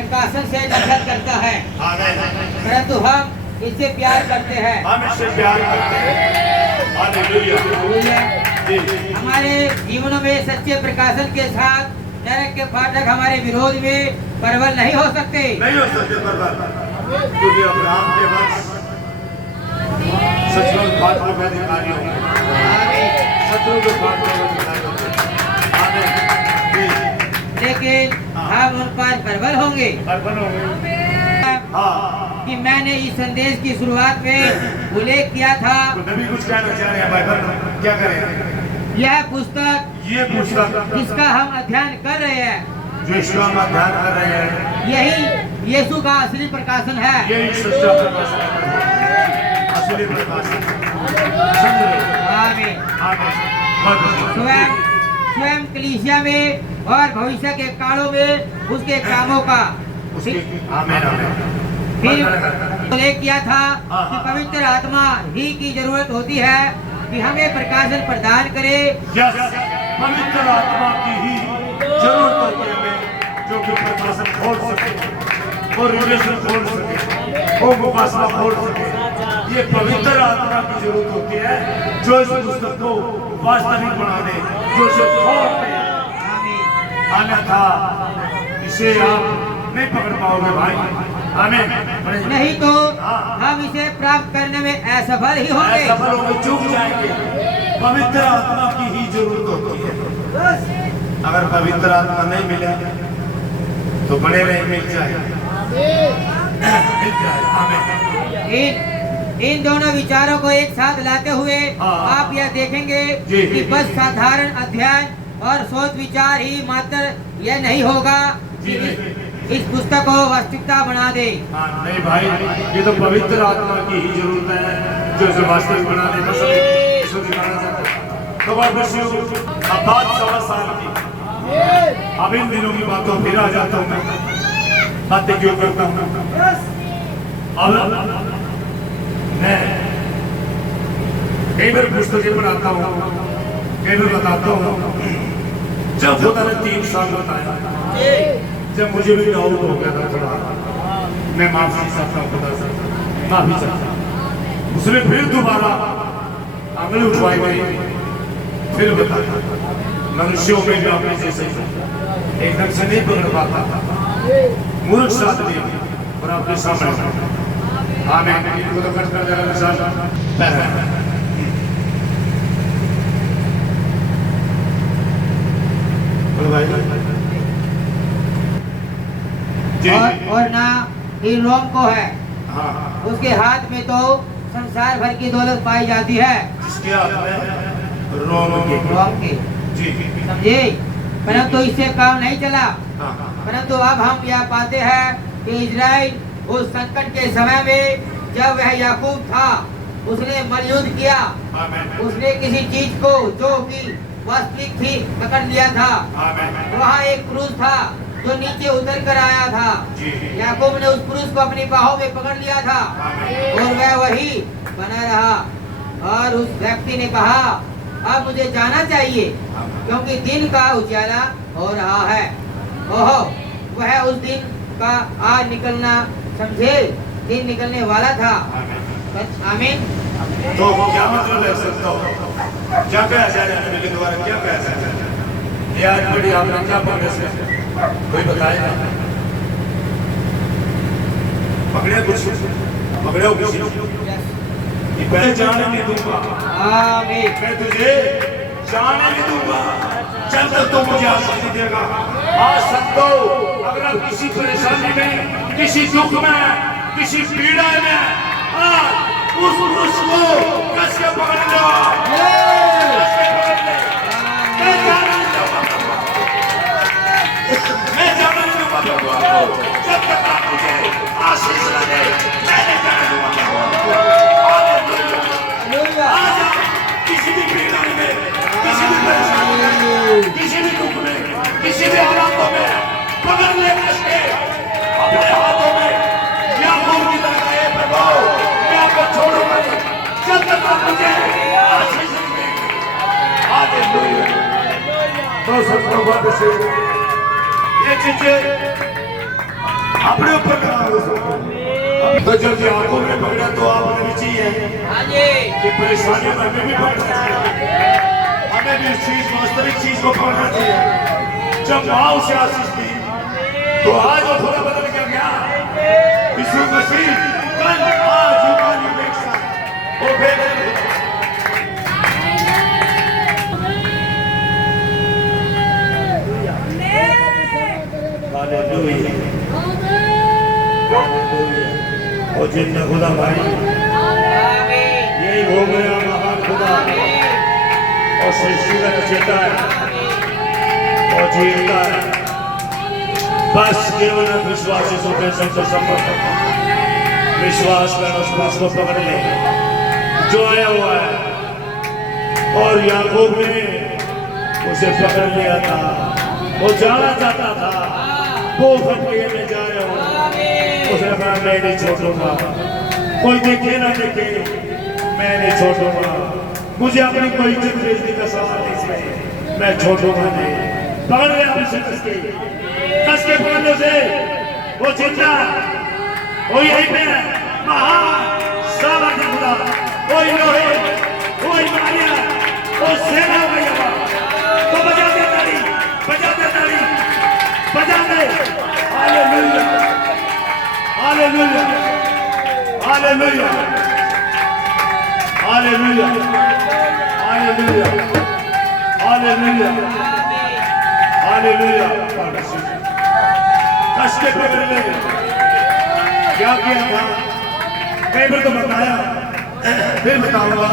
प्रकाशन से नफरत करता है, परंतु हम इससे प्यार करते हैं। हम इससे प्यार करते हैं। हालेलुया। हमारे जीवनों में सच्चे प्रकाशन के साथ नरक के फाटक हमारे विरोध में प्रबल नहीं हो सकते। नहीं हो सकते प्रबल, क्योंकि अब्राहम के वंश शत्रु के फाटकों में अधिकारी होंगे। शत्रु के फाटकों में अधिकारी होंगे। आमीन। लेकिन हम उन पर प्रबल होंगे। कि मैंने इस संदेश की शुरुआत में उल्लेख किया था। तो नबी कुछ कहना चाह रहे हैं भाई बहन, क्या करें? यह पुस्तक जिसका हम अध्ययन कर रहे हैं, जो इसका हम अध्ययन कर रहे हैं, यही यीशु का असली प्रकाशन है। यही सच्चा प्रकाशन है, असली प्रकाशन। आमीन। स्वयं कलीसिया में और भविष्य के कालों में उसके कामों का फिर उल्लेख किया था कि पवित्र आत्मा ही की जरूरत होती है कि हमें प्रकाशन प्रदान करे। पवित्र आत्मा की ही जरूरत होती है हमें, जो कि प्रकाशन खोल सके और रिलेशन खोल सके और मुकाबला खोल सके। ये पवित्र आत्मा की जरूरत होती है, जो इस पुस्तक को वास्तविक बना दे, जो इसे खोल दे। अन्यथा इसे आप नहीं पकड़ पाओगे भाई। नहीं तो हम इसे प्राप्त करने में असफल ही होंगे। असफल होंगे, चूक जाएंगे। पवित्र आत्मा की ही जरूरत होती है। अगर पवित्र आत्मा नहीं मिले तो बड़े रहे, मिल जाए। इन दोनों विचारों को एक साथ लाते हुए आप यह देखेंगे कि बस साधारण अध्ययन और सोच विचार ही मात्र यह नहीं होगा इस पुस्तक को वास्तविकता बना दे। नहीं भाई, ये तो पवित्र आत्मा की ही जरूरत है, जो इसे वास्तविक बना दे। तो अब बात 16 साल की, अब इन दिनों की बातों फिर आ जाता हूँ मैं, बातें क्यों करता हूँ। अब मैं कई बार पुस्तकें पढ़ाता हूँ, कई बार बताता हूँ। जब खुदा ने 3 साल बताया, जब मुझे भी डाउट हो गया था थोड़ा, मैं माफी चाहता हूँ खुदा से, माफी चाहता हूँ। उसने फिर दोबारा आंगली उठवाई गई, फिर बताया मनुष्यों में जो अपने जैसे एकदम से नहीं पकड़ पाता था, मूर्ख साथ दिया और आपके सामने आमीन। इनको तो कट कर देगा साथ और ना ही रोम को है। हाँ। उसके हाथ में तो संसार भर की दौलत पाई जाती है। जिसके हाथ में रोम के समझे, परंतु इससे काम नहीं चला। परंतु अब हम यह पाते हैं कि इजराइल उस संकट के समय में जब वह याकूब था, उसने मलयुद्ध किया। उसने किसी चीज को जो कि वास्तविक थी पकड़ लिया था। वहाँ एक क्रूस था जो नीचे उतर कर आया था। याकूब ने उस पुरुष को अपनी बाहों में पकड़ लिया था और वह वही बना रहा। और उस व्यक्ति ने कहा, अब मुझे जाना चाहिए क्योंकि दिन का उजाला हो रहा है। ओहो, वह उस दिन का आज निकलना, समझे, दिन निकलने वाला था। आमीन। तो क्या मतलब है सकता हो? क्या कहा जाए नबी के द्वारा, क्या कहा जाए? ये आज बड़ी आपने क्या पकड़े से कोई बताएगा? पकड़े कुछ, पकड़े हो किसी, मैं जाने नहीं दूंगा। आमीन। मैं तुझे जाने नहीं दूंगा जब तक तू मुझे आशीष देगा। आज सबको अगर आप किसी परेशानी में, किसी दुख में, किसी पीड़ा में, उस पुरुष को कैसे पकड़ लो, कैसे पकड़ ले। मैं जाने नहीं दूंगा, मैं जाने नहीं दूंगा जब तक आप मुझे आशीष न दे। मैं नहीं जाने दूंगा। आज किसी भी पीड़ा में, किसी भी परेशानी में, किसी भी दुख में, किसी भी हालातों में पकड़ ले उसके अपने हाथों में। याकूब की तरह कहे, प्रभु मैं आपको छोड़ूंगा नहीं जब तक आप मुझे आशीष देंगे। हालेलुया। तो सत्संग से ये चीजें अपने ऊपर लगाओ उसको। तो जब याकूब ने पकड़ा तो आपने भी चाहिए हाँ जी कि परेशानियों में हमें भी पकड़ना चाहिए, हमें भी इस चीज वास्तविक चीज को पकड़ना चाहिए। जब माँ उसे आशीष दी तो आज वो थोड़ा बदल गया। यीशु मसीह कल आज यूनानी एक साथ वो बेबदल हालेलुया हालेलुया। और जिन्ना खुदा भाई यही हो गया महान खुदा और सृष्टि का रचयिता है और जीवता है। बस केवल विश्वास होते सबको संभव विश्वास कर उस बात को पकड़ ले जो आया हुआ है। और याकूब ने उसे पकड़ लिया था, वो जाना चाहता था, वो फटके में जा रहा हूँ। उसने कहा मैं नहीं छोड़ूंगा, कोई देखे ना देखे मैं नहीं छोड़ूंगा, मुझे अपनी कोई इज्जत बेचने का सवाल नहीं, मैं छोड़ूंगा नहीं। पकड़ गया उसे कस के पकड़ने से वो जिंदा वो यहीं पे महान सामर्थ्य खुदा वो लोहे वो मारिया वो सेना भैया तो बजा दे ताली बजा दे ताली बजा दे। Hallelujah hallelujah hallelujah hallelujah hallelujah hallelujah hallelujah. कस के पकड़ ले क्या किया था मैं फिर तो बताया फिर बताऊंगा।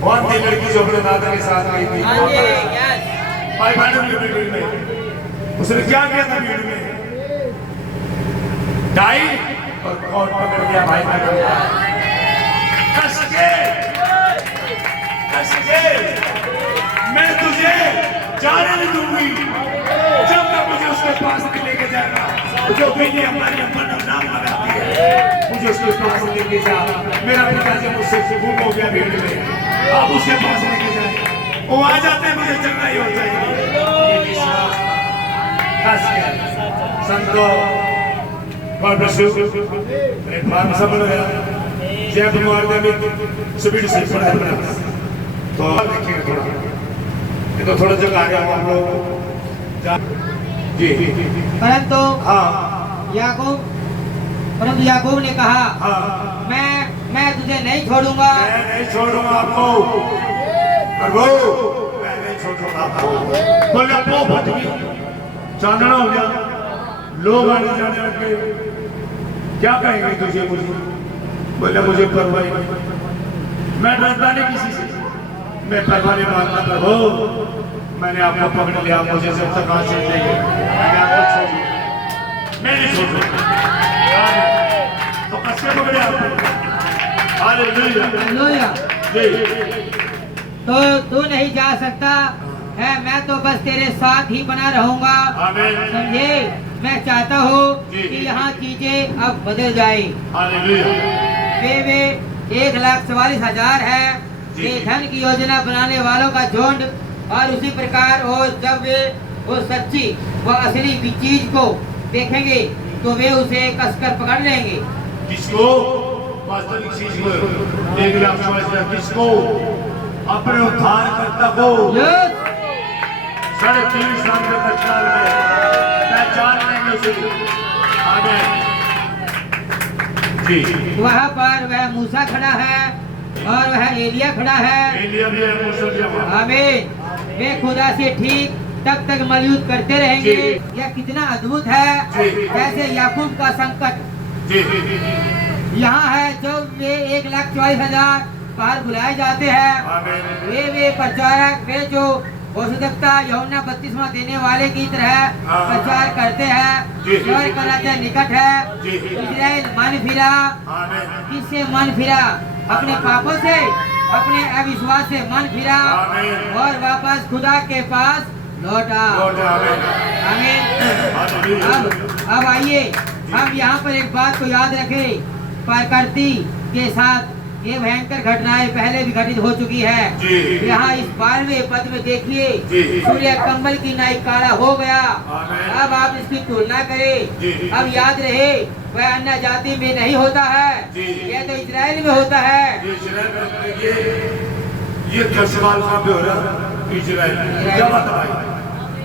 बहुत थी लड़की जो अपने दादा के साथ गई थी भाई मैडम की भीड़ में, उसने क्या किया था भीड़ में डाई और कौन पकड़ लिया भाई मैडम का कस के मैं तुझे जाने नहीं दूंगी जब तक मुझे उसके पास नहीं लेके जाएगा। जो बेटी हमारी अम्मा नाम लगाती है मुझे उसके पास लेके जा। मेरा पिता जब मुझसे गुम हो गया भीड़ में, आप उसके पास लेके जाए, वो आ जाते हैं मुझे चलना ही हो जाएगी। संतो God bless you। एक बार समझ गया जय कुमार देवी स्पीड से पढ़ा तो देखिए थोड़ा ये तो थोड़ा जगह आ गया हम लोग जी। परंतु हाँ याकूब ने कहा हाँ मैं तुझे नहीं छोड़ूंगा, मैं नहीं छोड़ूंगा आपको प्रभु, मैं नहीं छोड़ूंगा आपको। बोले आपको भटकी चांदना हो गया, लोग आने जाने लगे, क्या कहेंगे तुझे मुझे? बोले मुझे परवाह नहीं, मैं डरता नहीं किसी से, मैं परवाह नहीं मानता प्रभु। मैंने आपको पकड़ लिया, मुझे जब तक हासिल देंगे मैंने आपको छोड़ दिया, मैं नहीं छोड़ूंगा। तो कैसे पकड़े आपको? हालेलुया। तो तू नहीं जा सकता है, मैं तो बस तेरे साथ ही बना रहूंगा, समझे? मैं चाहता हूँ कि यहाँ चीजें अब बदल जाए। वे 1,44,000 है ये धन की योजना बनाने वालों का झुंड, और उसी प्रकार जब वे वो सच्ची व असली चीज को देखेंगे तो वे उसे कसकर पकड़ लेंगे। किसको? वास्तविक चीज को, 1,44,000 किसको? अपने उद्धारकर्ता को। 3.5 साल के कक्षाल में पहचान लेंगे उसे। आमीन जी। वहाँ पर वह मूसा खड़ा है और वह एलिया खड़ा है। एलिया भी है, मूसा भी है। आमीन। वे खुदा से ठीक तब तक मलयूद करते रहेंगे। यह कितना अद्भुत है, जैसे याकूब का संकट यहाँ है। जब वे 1,44,000 बाहर बुलाए जाते हैं, वे प्रचारक, वे जो भविष्यवक्ता यूहन्ना बपतिस्मा देने वाले की तरह प्रचार करते हैं। स्वर्ग का राज्य निकट है। इस्राएल मन फिरा। किससे मन फिरा? अपने पापों से, अपने अविश्वास से मन फिरा और वापस खुदा के पास लौटा। आमीन। अब आइए हम यहाँ पर एक बात को याद रखें। प्रकृति के साथ ये भयंकर घटनाएं पहले भी घटित हो चुकी है। जी। यहाँ इस 12वें पद में देखिए, जी। सूर्य कम्बल की नाई काला हो गया। आमीन। अब आप इसकी तुलना करें। जी। अब याद रहे, वह अन्य जाति में नहीं होता है, जी। यह तो इजराइल में होता है। ये सवाल कहाँ पे हो रहा है? इजराइल में। क्या बात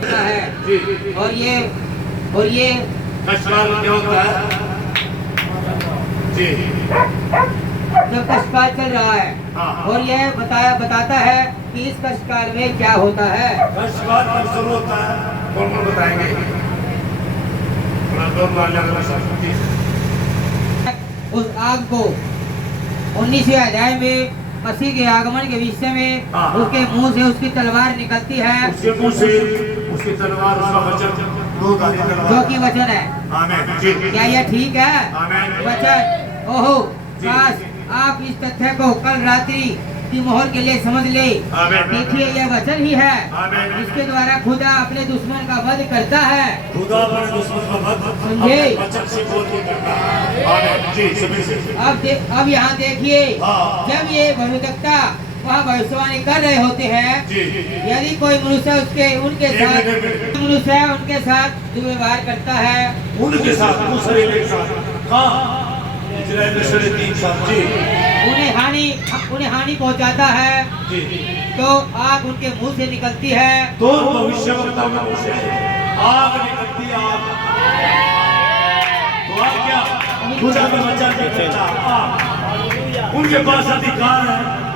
है जी। और ये सवाल क्या होता है जी? जब कष्टकाल चल रहा है, हाँ। और यह बताता है कि इस कष्टकाल में क्या होता है। सवाल कब शुरू होता है? कौन बताएंगे? उस आग को 19वें अध्याय में मसीह के आगमन के विषय में हाँ। उसके मुंह से उसकी तलवार निकलती है, उसके मुंह से उसकी तलवार, उसका वचन, दो धारी तलवार, जो कि वचन है। आमीन जी। क्या यह ठीक है? आमीन। वचन। ओहो, काश आप इस तथ्य को कल रात्रि की मोहर के लिए समझ ले। आमीन। देखिए, यह वचन ही है आमीन। जिसके द्वारा खुदा अपने दुश्मन का वध करता है। खुदा अपने दुश्मन का वध समझे? अपने वचन से बोल के करता है। आमीन जी। सभी से अब यहाँ देखिए, हाँ। जब ये भविष्यवक्ता वहाँ भविष्यवाणी कर रहे होते हैं, जी। यदि कोई मनुष्य उनके साथ मनुष्य उनके साथ दुर्व्यवहार करता है, उनके साथ दूसरे के साथ, हाँ, इजराइल में 3.5 साल जी। उन्हें हानि पहुँचाता है, जी। तो आग उनके मुंह से निकलती है। तो भविष्यवक्ता के मुंह से आग निकलती है। आग तो आग क्या? खुदा में वचन निकलता आग। उनके पास अधिकार है।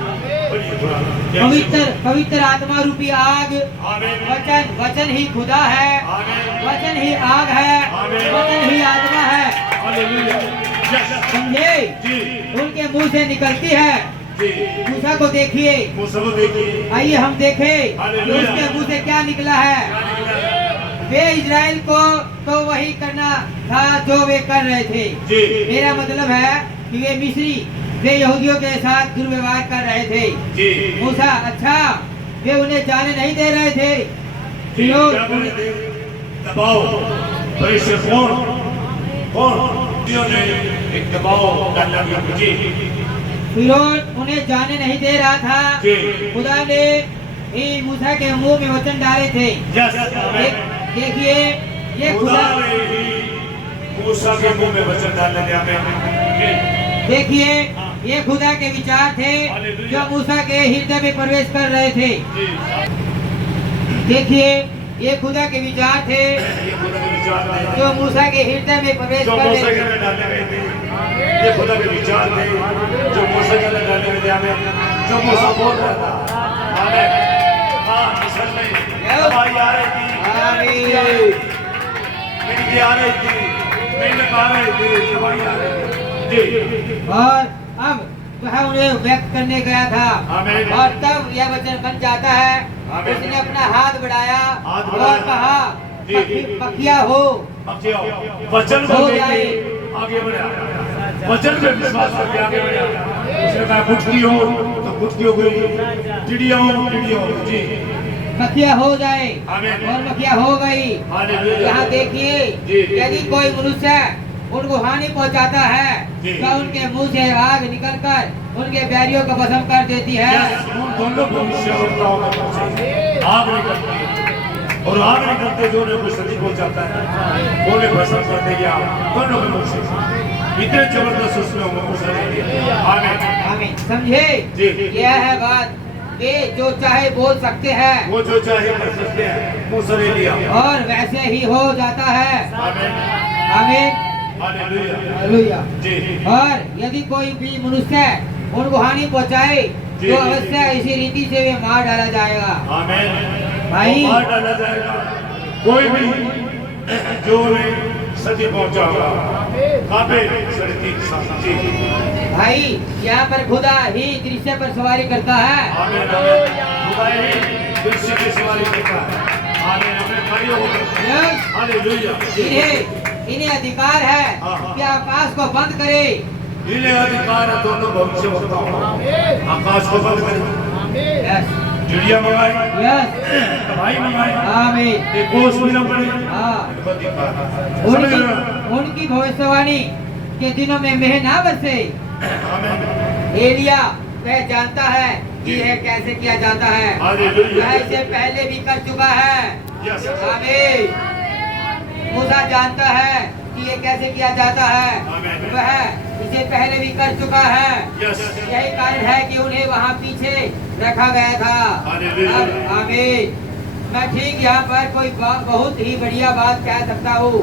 पवित्र आत्मा रूपी आग, आमीन। वचन ही खुदा है, आमीन। वचन ही आग है, आमीन। वचन ही आत्मा है। हालेलुया। समझे? जी। उनके मुंह से निकलती है। जी। मूसा को देखिए, मूसा को देखिए। आइए हम देखें कि हालेलुया। उसके मुंह से क्या निकला है। वे इजराइल को तो वही करना था जो वे कर रहे थे। जी। मेरा मतलब है कि वे मिस्री वे यहूदियों के साथ दुर्व्यवहार कर रहे थे। जी। मूसा, अच्छा, वे उन्हें जाने नहीं दे रहे थे। क्या कर रहे थे? दबाव। तो इससे कौन ने एक दबाव डाला गया? जी। फिरौन उन्हें जाने नहीं दे रहा था। जी। खुदा ने ही मूसा के मुंह में वचन डाले थे। देखिए, ये खुदा खुदा, ने ही मूसा के मुंह में वचन डाल दिया। देखिए, ये खुदा के विचार थे जो मूसा के हृदय में प्रवेश कर रहे थे। देखिए, ये खुदा के विचार थे जो मूसा के हृदय में प्रवेश कर रहे थे। ये खुदा के विचार थे जो मूसा के अंदर डाले हुए थे। जो मूसा बोल रहा था। आमीन। हाँ, मिस्र में दवाई आ रही थी, मिट्टी आ रही थी, मेहनत आ रही थी, दवाई आ रही थी। जी। और अब वह उन्हें व्यक्त करने गया था। आमीन। और तब यह वचन बन जाता है। आमीन। उसने अपना हाथ बढ़ाया हाथ और बढ़ाया। कहा, जी। पकिया हो। वचन को हो लेके जाए। आगे बढ़ा। वचन पे विश्वास करके आगे बढ़ा। उसने कहा कुटकी हो तो कुटकी हो गई, चिड़िया हो चिड़िया हो। जी। मखिया हो जाए। आमीन। और मखिया हो गई। हालेलुया। यहाँ देखिए, जी। यदि कोई मनुष्य उनको हानि पहुँचाता है, जी। तो उनके मुंह से आग निकलकर उनके बैरियों को भस्म कर देती है। उन दोनों भविष्यवक्ताओं के मुंह से आग निकलती है। और आग निकलते जो उन्हें कुछ क्षति पहुंचाता है, वो उन्हें भस्म कर देगी। आग दोनों के मुंह से इतने जबरदस्त उसमें आमीन। आमीन। समझे? जी। यह है बात। वे जो चाहे बोल सकते हैं वो जो चाहे कर सकते हैं, मुंह से ले लिया। और वैसे ही हो जाता है। आमीन। आमीन। हालेलुया। हालेलुया। जी। और यदि कोई भी मनुष्य उनको हानि पहुंचाए, जी। तो अवश्य इसी रीति से वे मार डाला जाएगा। आमीन। भाई। मार डाला जाएगा। कोई भी जो उन्हें क्षति पहुंचा होगा, कहाँ पे? 3.5 साल। जी। भाई, यहाँ पर खुदा ही दृश्य पर सवारी करता है। आमीन। खुदा ही दृश्य की सवारी करता है। आमीन। अपने खड़े होकर हालेलुया। इन्हें अधिकार है हाँ। कि आकाश को बंद करे। इन्हें अधिकार है दोनों भविष्यवक्ताओं को। आकाश को बंद करें, यस, चिड़िया मंगाए, यस, दवाई मंगाए, आमीन। एक कोस भी न पड़े। हाँ। इनको अधिकार है। समझ रहे हो? उनकी भविष्यवाणी के दिनों में मेह ना बरसे। आमीन। एलिया वह जानता है कि यह कैसे किया जाता है। हालेलुया। वह इसे पहले भी कर चुका है। यस। आमीन। मूसा जानता है कि ये कैसे किया जाता है। आमीन। वह इसे पहले भी कर चुका है। यस। यही कारण है कि उन्हें वहाँ पीछे रखा गया था। हालेलुया। अब आमीन। मैं ठीक यहाँ पर कोई बहुत ही बढ़िया बात कह सकता हूँ,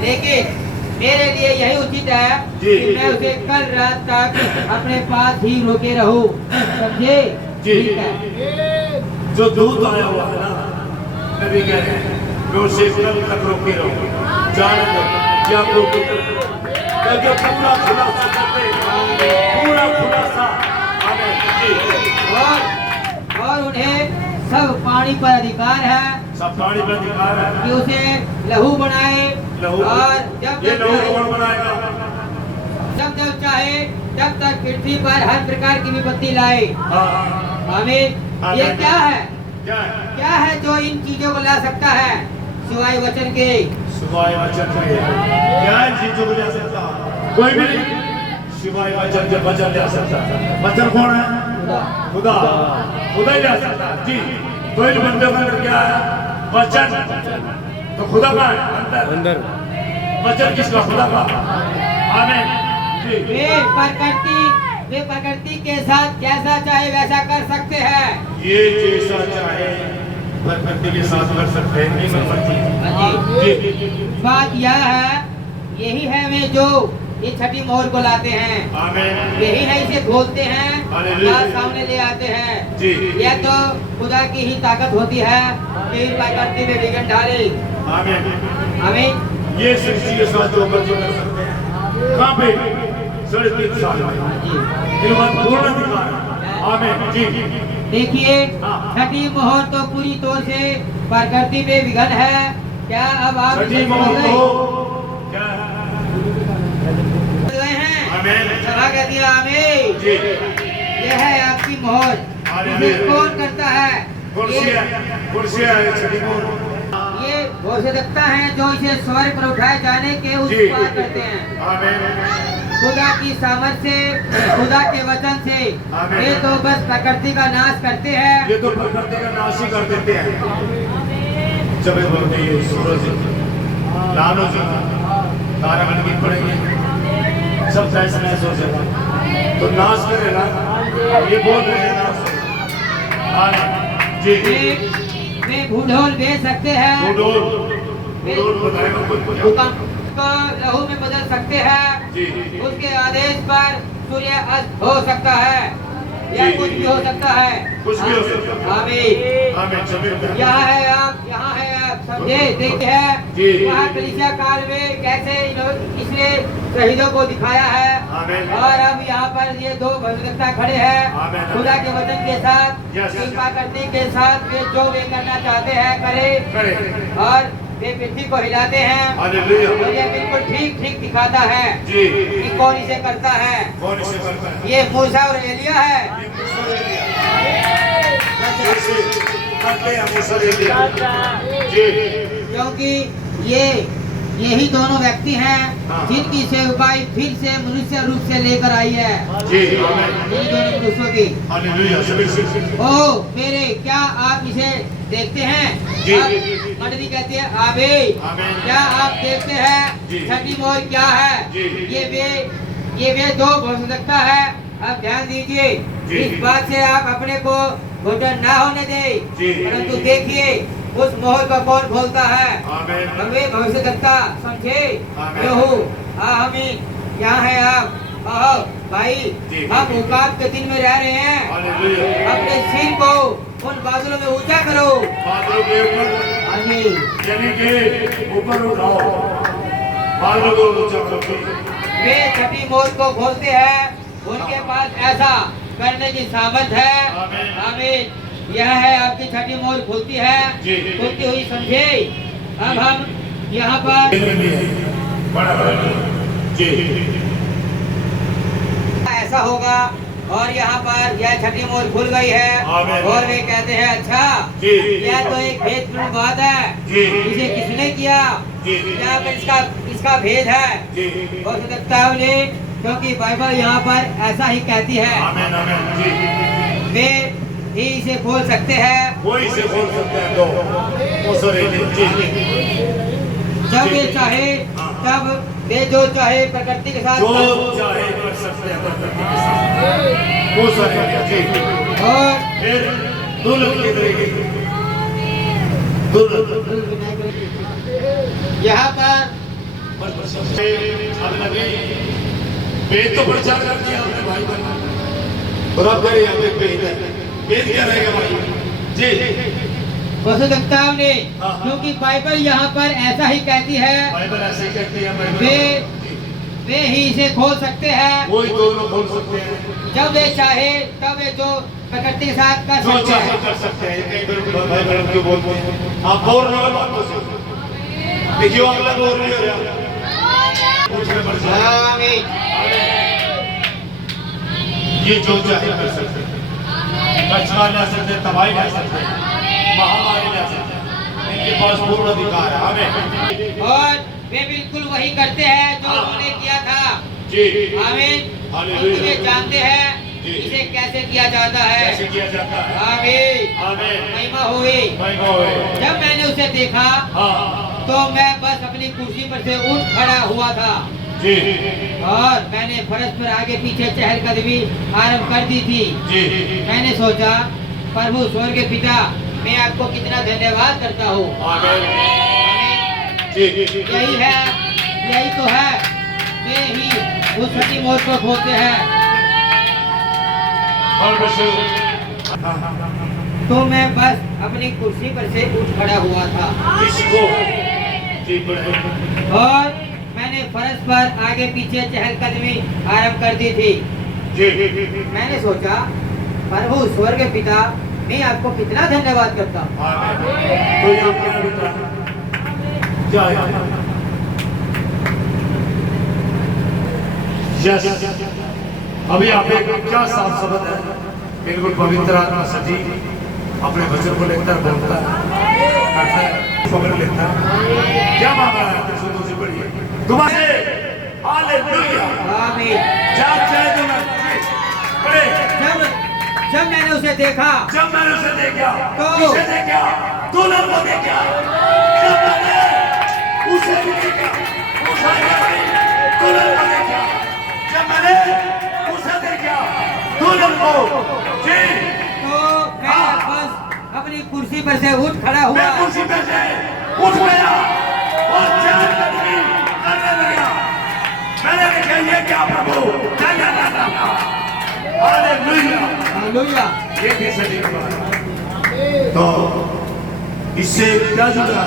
लेकिन मेरे लिए यही उचित है जी, कि मैं उसे कल रात तक अपने पास ही रोके रहूं। समझे? जी, ठीक है। जो दूध आया हुआ है ना, नबी कह रहे हैं मैं उसे कल तक रोके रहूं। जाने दो क्या रोके क्योंकि पूरा खुलासा करते, पूरा खुलासा। आमीन। जी। और उन्हें सब पानी पर अधिकार है सब पानी पर अधिकार है कि उसे लहू बनाए। लहू। और जब ये लहू कौन बनाएगा? जब चाहे तब तक पृथ्वी पर हर प्रकार की विपत्ति लाए। हाँ। आमीन। आमीन। ये क्या है? क्या है? क्या है जो इन चीजों को ला सकता है सिवाय वचन के? सिवाय वचन के क्या है चीजों को ले सकता? कोई भी नहीं सिवाय वचन के। वचन ले सकता है। वचन कौन है? खुदा। खुदा ही ले सकता है। जी। कोई बंदे के अंदर क्या है? वचन। तो खुदा का है अंदर। वचन किसका? खुदा का। आमीन। जी। वे प्रकृति के साथ जैसा चाहे वैसा कर सकते हैं। ये जैसा चाहे प्रकृति के साथ कर सकते हैं, नहीं कर सकती। जी। बात यह है, यही है वे जो ये छठी मोहर को लाते हैं। आमीन। यही है इसे खोलते हैं, हालेलुया। सामने ले आते हैं। जी। यह तो खुदा की ही ताकत होती है कि प्रकृति में विघ्न डाले। आमीन। आमीन। ये सृष्टि के साथ जो बच्चे कर सकते हैं। कहाँ पे? 3.5 साल में। ये बात पूर्ण अधिकार है। आमीन। जी। देखिए, हाँ। छठी मोहर तो पूरी तौर से प्रकृति में विघ्न है। क्या अब आप छठी मोहर को क्या है? आमीन। सभा कहती है आमीन। जी। यह है आपकी मोहर। हालेलुया। इसे कौन करता है? कुर्सियाँ है छठी मोहर। ये वो से देखता है जो इसे स्वर्ग पर उठाए जाने के उस जी। पार करते हैं। आमीन। खुदा की सामर्थ से, खुदा के वचन से। आमीन। ये तो बस प्रकृति का नाश करते हैं। ये तो प्रकृति का नाश ही कर देते हैं। जब ये बोलते हैं सूरज लाल हो जाएगा, तारा बनके पड़ेंगे, सब तहस नहस हो जाएगा, तो नाश करेगा। ये बोल रहे हैं नाश। जी। वे भूडोल बेच सकते हैं। भूडोल बताएगा कुछ। भूकंप को लहू में बदल सकते हैं। जी। उसके आदेश पर सूर्य अस्त हो सकता है या जी। कुछ भी हो सकता है। कुछ भी हो सकता है। आमीन। आमीन। जमीन यहाँ है आप समझे? देखते हैं जी। वहाँ कलीसिया काल में कैसे इसने शहीदों को दिखाया है। आमीन। और अब यहाँ पर ये दो भविष्यवक्ता खड़े हैं आमीन। खुदा के वचन के साथ, यस। कृपा करने के साथ। वे जो वे करना चाहते हैं करे, और वे पृथ्वी को हिलाते हैं। हालेलुया। और ये बिल्कुल ठीक दिखाता है जी। कि कौन इसे करता है। कौन इसे करता है? ये मूसा और एलिया है। जी। क्योंकि यही दोनों व्यक्ति हैं हाँ। जिनकी सेवकाई फिर से मनुष्य रूप से लेकर आई है। जी। इन दोनों मनुष्यों की। हालेलुया। सभी ओ मेरे, क्या आप इसे देखते हैं? जी। अब मंडली कहती है आमीन। आमीन। क्या आप देखते हैं जी। छठी मोहर क्या है? जी। ये वे दो भविष्यवक्ता है। अब ध्यान दीजिए, जी। इस बात से आप अपने को घुटन ना होने दें, जी। परंतु देखिए उस मोहर को कौन खोलता है। आमीन। वे भविष्यवक्ता समझे? आमीन। यहू हमें यहाँ है आप। आओ भाई, जी। हम औकात के दिन में रह रहे हैं। हालेलुया। अपने सिर को उन बादलों में ऊंचा करो। बादलों के ऊपर, आमीन। यानी कि ऊपर उठाओ, बादलों को ऊंचा करो। वे छठी मोहर को खोलते हैं। उनके पास ऐसा करने की सामर्थ है। आमीन। आमीन। यह है आपकी छठी मोहर खुलती है। जी। खुलती हुई समझे। अब हम यहाँ पर बड़ा जी। ऐसा होगा, और यहाँ पर यह छठी मोहर खुल गई है। आमीन। और वे कहते हैं अच्छा, जी। यह तो एक भेदपूर्ण बात है। जी। इसे किसने किया? जी। यहाँ पर इसका भेद है। जी। हो सकता है क्योंकि बाइबल यहाँ पर ऐसा ही कहती है, आमीन आमीन जी। वे ही इसे खोल सकते हैं वही से बोल सकते हैं तो वो सॉरी जी। जब वे चाहे, तब वे जो चाहे प्रकृति के साथ जो चाहे कर सकते हैं प्रकृति के साथ। वो सॉरी जी। और फिर दुल्हन की तरीके दुल्हन यहाँ पर वेद तो प्रचार कर दिया आपने भाई बहन, बराबर यहाँ पे वेद है। वेद क्या रहेगा भाई जी? वसुदेवताओं ने, हाँ। क्योंकि बाइबल यहाँ पर ऐसा ही कहती है, बाइबल ऐसे ही कहती है। वे ही इसे खोल सकते हैं वही दोनों खोल सकते हैं। जब वे चाहे, तब वे जो प्रकृति के साथ कर जो सकते चाहे हैं। कर सकते हैं। कई बार भाई बहन क्यों बोलते हैं आप बोल रहे हो बातों से, देखियो अगला बोल रही हो यार पूछने पर जाए। आमीन। ये जो चाहे कर सकते हैं, कचरा ला सकते हैं, तबाही ला सकते हैं, महामारी ला सकते हैं, इनके पास पूर्ण अधिकार है। हमें और वे बिल्कुल वही करते हैं जो उन्होंने किया था। जी आमीन। हालेलुया। क्योंकि वे जानते हैं जी। इसे कैसे किया जाता है। कैसे किया जाता है। आमीन। आमीन। महिमा हुई। महिमा होए। जब मैंने उसे देखा हाँ तो मैं बस अपनी कुर्सी पर से उठ खड़ा हुआ था जी और मैंने फर्श पर आगे पीछे चहलकदमी आरंभ कर दी थी। जी मैंने सोचा, प्रभु स्वर्ग के पिता, मैं आपको कितना धन्यवाद करता हूँ। आमीन आमीन। जी यही है, यही तो है, वे ही उस सती मौत को खोते हैं। और बस तो मैं बस अपनी कुर्सी पर से उठ खड़ा हुआ था इसको जी पढ़े। और मैंने फर्श पर आगे पीछे चहलकदमी आरंभ कर दी थी। जी मैंने सोचा, प्रभु स्वर्ग के पिता, मैं आपको कितना धन्यवाद करता हूँ। आमीन। तो ये क्या बेटा क्या है? यस अभी आप एक क्या साफ शब्द है, बिल्कुल पवित्र आत्मा सजी अपने वचन को लेकर बोलता है, खबर लेता है। क्या मांगा है आपने? सुनो से पढ़िए तुम्हारे हालेलुया। आमीन। जब चाहे तुम पढ़े। जब मैंने उसे देखा जब मैंने उसे देखा तो- किसे देखा? दुल्हन को देखा। जब मैंने उसे देखा उसे दुल्हन को देखा। जब मैंने उसे देखा दुल्हन को जी तो मैं बस अपनी कुर्सी पर से उठ खड़ा हुआ मैं कुर्सी पे से उठ गया और चहलकदमी करने लगा। मैंने देखा ये क्या प्रभु क्या करना था। हालेलुया। हालेलुया। ये भी सही बात। तो इससे क्या जुड़ा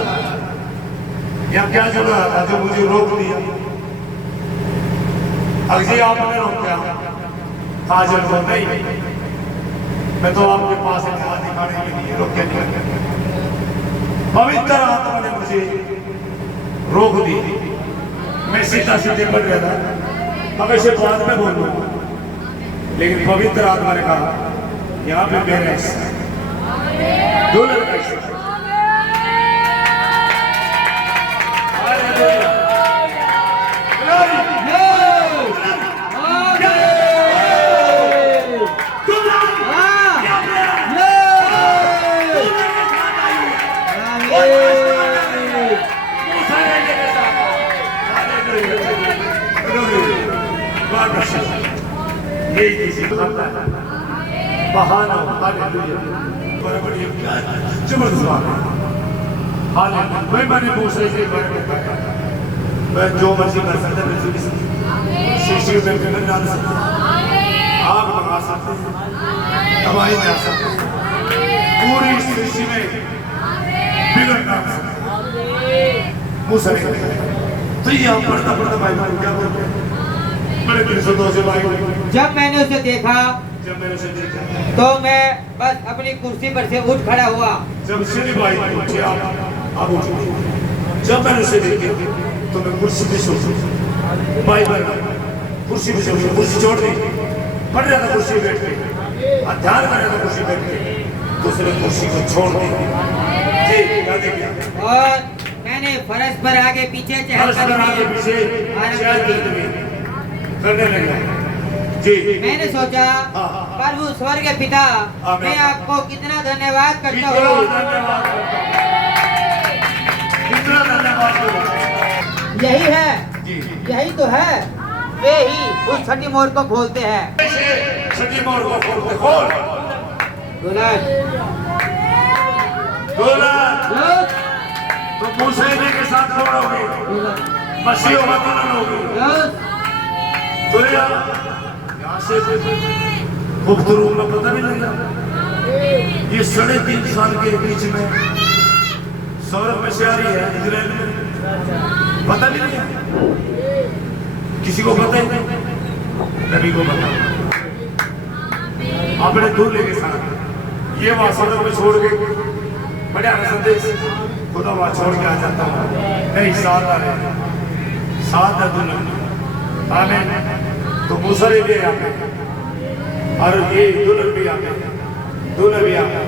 या क्या जुड़ा था जो मुझे रोक दिया? अगर आपने रोका हाजिर को नहीं, मैं तो आपके पास एक हाथ दिखाने के लिए रोके नहीं। पवित्र आत्मा ने मुझे रोक दी। मैं सीधा सीधे बढ़ रहा था, अब ऐसे बाद में बोल लूंगा, लेकिन पवित्र आत्मा ने कहा यहाँ पे मेरा हिस्सा दुल्हन का हिस्सा। हालेलुया। ग्लोरी। बहाना जबरदस्त बात है। मैंने दूसरे से मैं जो मर्जी कर सकता शीशी में पेमेंट डाल सकते, आग लगा सकते, दवाई डाल सकते, पूरी सृष्टि में बिगड़ डाल सकते। मुझसे तो ये हम पढ़ता पढ़ता भाई भाई क्या बोलते हैं बड़े दिल से दो से भाई। जब मैंने उसे देखा जब मैंने उसे देखा तो मैं बस अपनी कुर्सी पर से उठ खड़ा हुआ। जब श्री भाई उठे आप उठे। जब मैंने उसे देखा तो मैं कुर्सी पे सो भाई भाई कुर्सी पे सो कुर्सी छोड़ दी, पढ़ रहा था कुर्सी बैठ के, ध्यान कर रहा था कुर्सी बैठ के, दूसरे कुर्सी को छोड़ दी। जी क्या देखा? और मैंने फर्श पर आगे पीछे चहलकदमी आरंभ कर दी। करने लगा जी। मैंने सोचा हाँ। प्रभु स्वर्ग पिता हाँ, मैं आपको कितना धन्यवाद करता कितना हूँ। धन्यवाद करता हूँ। कितना धन्यवाद करता हूँ। यही है, जी यही तो है, वे ही उस छठी मोर को खोलते हैं। छठी मोर को खोलते खोल दुल्हन दुल्हन तो मूसेने के साथ दौड़ोगे, मसीह का दुल्हन होगी। तो यहाँ से गुफ्तरू में पता नहीं लगा, ये 3.5 साल के बीच में सौरभ में से आ रही है इजराइल में, पता नहीं लगा किसी को पता ही नहीं, नबी को पता अपने दूल्हे के साथ ये वहां सड़क में छोड़ के बड़ा संदेश खुदा वहां छोड़ के आ जाता हूँ, नहीं साथ आ रहे साथ है दुल्हन आमीन। तो मूसरे भी आ गए और ये दुल्हन भी आ गए, दुल्हन भी आ गए।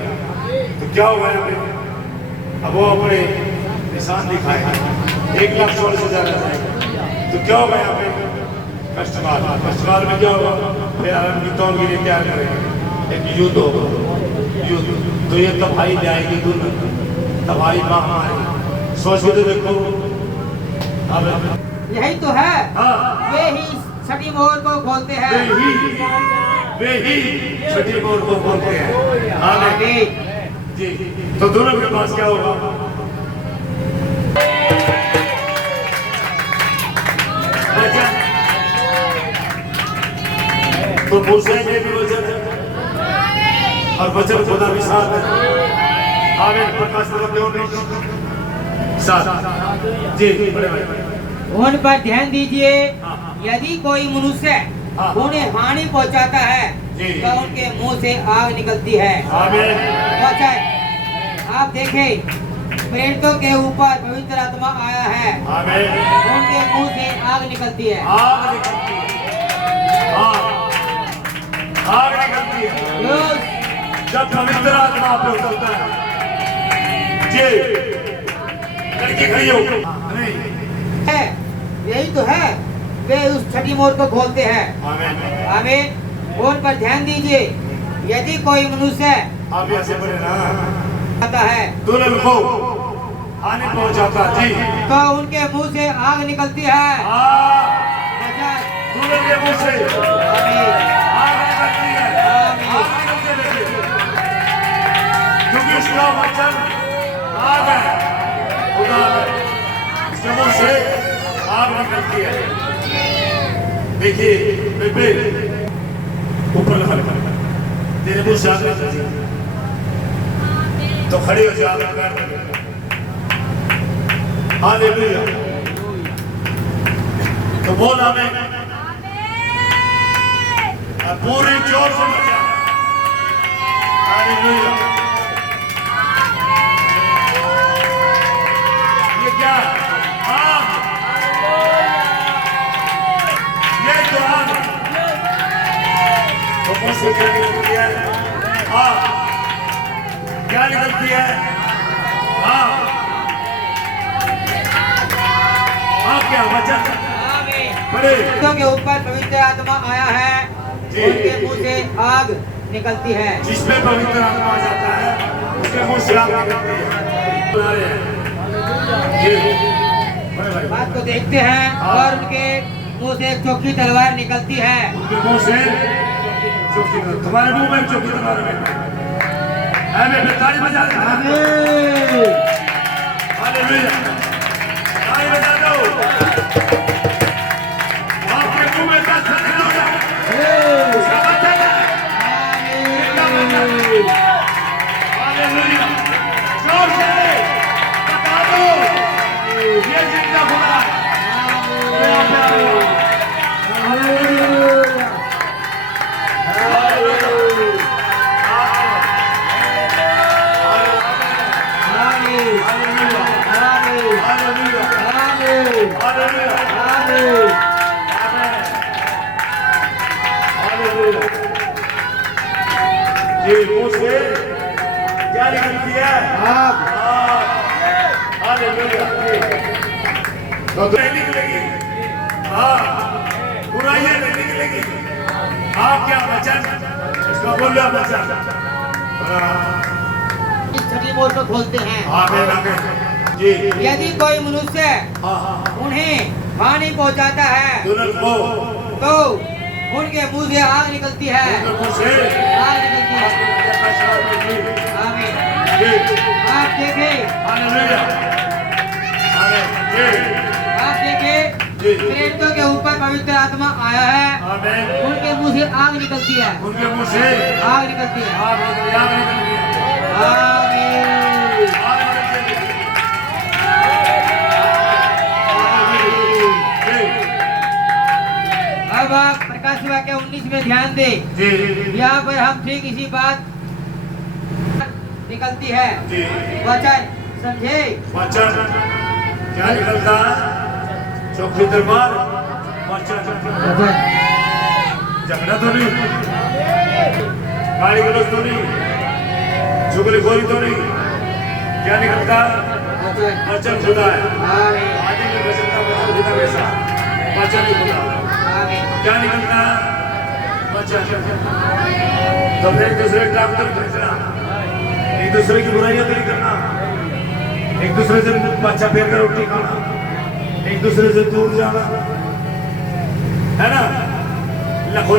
तो क्या हुआ है अब वो अपने निशान दिखाए 1,40,000 तो क्या होगा यहाँ पे कष्टकाल में क्या होगा, फिर गीतों के लिए क्या करेंगे, एक युद्ध होगा, युद्ध तो ये तबाही जाएगी दुल्हन, तबाही महामारी। सोच के तो देखो अब यही तो है, हाँ वे ही छठी मोर को खोलते हैं। वे ही छठी मोर को खोलते हैं। आमीन जी। तो दुल्हन के पास क्या होगा, तो मूसा के भी वचन है और वचन खुदा भी साथ है। आमीन। प्रकाश क्यों नहीं साथ जी बड़े भाई उन पर ध्यान दीजिए, यदि कोई मनुष्य हाँ। उन्हें हानि पहुंचाता है जी। तो उनके मुंह से आग निकलती है। आमीन। आप देखें प्रेरितों के ऊपर पवित्र आत्मा आया है, आमीन। उनके मुंह से आग निकलती है। आग निकलती है, आग निकलती है जब पवित्र आत्मा पे उतरता है जी। लड़की खड़ी हो नहीं है, यही तो है, वे उस छठी मोर को खोलते हैं। आमीन। आमीन। उन पर ध्यान दीजिए, यदि कोई मनुष्य आप ऐसे बोले ना आता है दुल्हन को हानि पहुंचाता जी तो उनके मुंह से आग निकलती है। दुल्हन के मुंह से आमीन। आग निकलती है, आग निकलती है क्योंकि उसका वचन आग है, खुदा है, उसके मुंह से आग निकलती है। देखिए बेबे ऊपर लगा तेरे मुंह से आग निकलती है तो खड़ी हो जाओ, हालेलुया। तो बोल आमीन, पूरी जोर से बचा, हालेलुया। ये क्या आग, ये तो आग तो मुझसे क्या निकलती है, आग क्या निकलती है, आग क्या वचन बड़े के ऊपर पवित्र आत्मा आया है, उनके मुंह से आग निकलती है। जिसमें पवित्र आत्मा आ जाता है उसके मुंह से आग निकलती है। बात को देखते हैं और उनके मुंह से एक चौकी तलवार निकलती है। उनके मुंह से चौकी, तुम्हारे मुंह में चौकी तलवार है। ताली बजा दो, हालेलुया, ताली बजा दो। आपके मुंह में 10 सेकंड हो जाए, उसका वचन है, हालेलुया। जोर से बता दो, ये जिंदा खुदा है। ये मुंह से क्या निकलती है, हालेलुया। तो निकलेगी, हाँ बुराइयां नहीं निकलेगी। आप क्या वचन इसका बोलिया वचन इस छठी मोड़ को खोलते हैं। आमीन आमीन जी। यदि कोई मनुष्य हाँ उन्हें हानि पहुंचाता है तुरंत को तो उनके मुंह से आग निकलती है। मुझे आग निकलती है। आमीन। जी आप देखें हालेलुया जी आप देखें जी प्रेरितों के ऊपर पवित्र आत्मा आया है। आमीन। उनके मुंह से आग निकलती है। उनके मुंह से आग निकलती है। आग निकल रही है। आमीन। आग निकल रही है। अब आप प्रकाश वाक्य 19 में ध्यान दें। जी यहाँ पर हम ठीक इसी बात निकलती है। जी वचन समझे। वचन क्या निकलता है? चौकी दरबार वचन झगड़ा तो नहीं, गाली गलौज तो नहीं, चुगलीखोरी तो नहीं, क्या निकलता है? वचन खुदा है। आमीन। आदि में वचन का वचन खुदा वैसा वचन ही खुदा। आमीन। क्या निकलता है? वचन। तो फिर एक दूसरे का काम नहीं करना, एक दूसरे की बुराइयां नहीं करना, एक दूसरे से बच्चा फेर कर रोटी खाना, एक दूसरे से दूर जाना, है ना? लखों